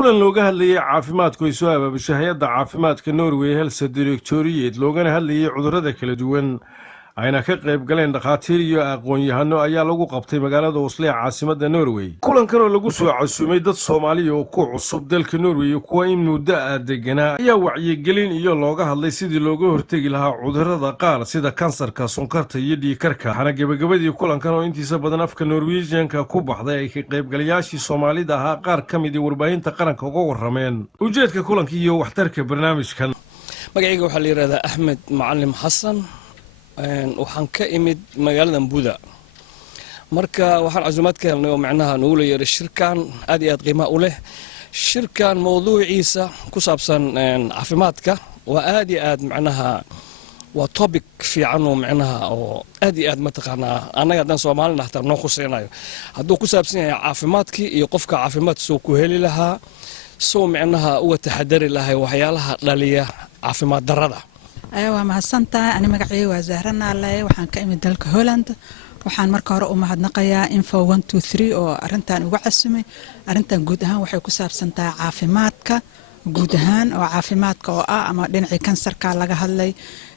kulan looga hadlayay caafimaadku ay soo abaabushay hay-adda caafimaadka Norway Health Directorate loogana hadlayay cudurrada kala duwan ayna ka qayb galeen dhakhaatiir iyo aqoon-yahano ayaa lagu qabtay magaalada Oslo ee caasimadda Norway. kulankan oo lagu soo casuumay dad Soomaali oo ku cusub dalka Norway kuwa in muddo deganaa ayaa wacyigelin iyo looga hadlay sidii looga hortagi lahaa cudurrada qaar sida kansarka, sonkorta iyo dhiigkarka. waxaana gabagabadii kulankan oo intiisa badan afka Norwegian-ka ku baxday ay ka qaybgalayaashii Soomaalida ahaa qaar ka mid ah warbaahinta qaranka uga warrameen ujeedka kulanka iyo waxtarka barnaamijkan. magacayga waxaa la yiraahdaa Axmed Macallim Xasan waxaan ka imid magaalada Buda marka waxaan casuumaad ka helnay oo macnaha nagu leeyahay shirkan aad iyo aad qiimo u leh shirkan mowduuciisa ku saabsan caafimaadka waa aad iyo aad macnaha waa topic fiican oo macnaha oo aad iyo aad mataqaanaa anaga dan Soomaaliland xataa noo khusaynayo hadduu ku saabsan yahay caafimaadkii iyo qofka caafimaad soo ku heli lahaa soo macnaha uga taxadari lahay waxyaalaha dhaliya caafimaad darrada. waa mahadsantahay ani magacayga waa Zahra Naale waxaan ka imid dalka Holland waxaan marka hore u mahadnaqayaa Info 123 oo arintan uga casumay arintan guud ahaan waxay ku saabsan tahay caafimaadka guud ahaan oo caafimaadka oo ama dhinacii kansarka laga hadlay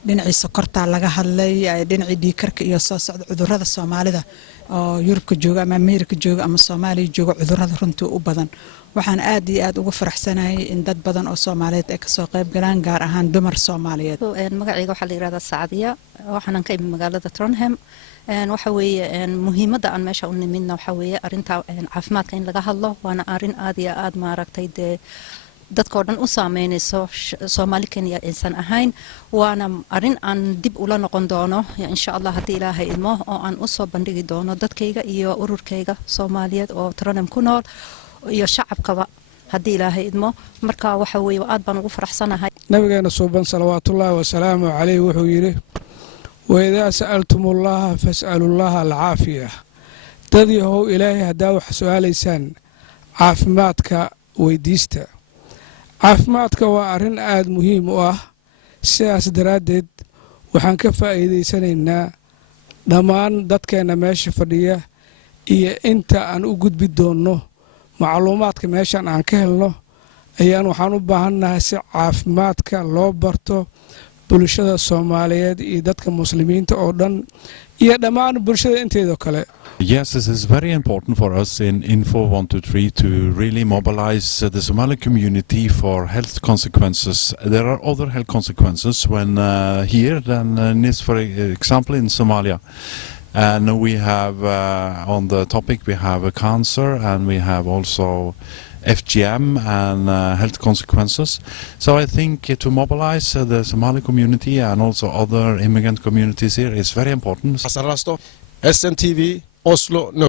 dhinacii sokorta laga hadlay dhinacii dhiigkarka iyo soo socda cudurrada Soomaalida oo Yurubka jooga ama Ameerika jooga ama Soomaaliya jooga cudurrada runtii u badan waxaan aad iyo aad ugu faraxsanahay in dad badan oo Soomaaliyeed ay ka soo qayb galaan gaar ahaan dumar Soomaaliyeed. magacayga waxaa la yiraahdaa Saadiya waxaan ka imid magaalada Trondheim waxa weeye muhiimadda aan meesha u nimidna waxa weeye arinta caafimaadka in laga hadlo waana arin aad iyo aad maaragtay dadka oo dhan u saameynayso Soomaali Kenya insan ahayn waana arin aan dib ula noqon doono insha Allah haddii Ilaahay idmo oo aan u soo bandhigi doono dadkayga iyo ururkayga Soomaaliyeed oo Trondheim ku nool iyo shacabkaba haddii Ilaahay idmo marka waxa weeye aad baan ugu faraxsanahay. nabigeena suuban salawaatullaahi wa salaamu calayhi wuxuu yiri wayda sa'altumullaha fas'alullaha al-caafiya dadii how Ilaahay hadaa wax su'aalaysaan caafimaadka weydiista. caafimaadka waa arin aad muhiim u ah sidaas daraadeed waxaan ka faa'iideysanaynaa dhammaan dadkeena meesha fadhiya iyo inta aan u gudbi doono macluumaadka meeshan aan ka helno ayaan waxaan u baahanahay si caafimaadka loo barto bulshada Soomaaliyeed iyo dadka muslimiinta oo dhan iyo dhammaan bulshada inteeda kale. Yes, this is very important for us in Info 123 to really mobilize the Somali community for health consequences. There are other health consequences when here than this, for example, in Somalia. And we have on the topic we have cancer and we have also FGM and health consequences. So I think to mobilize the Somali community and also other immigrant communities here is very important. SNTV Oslo.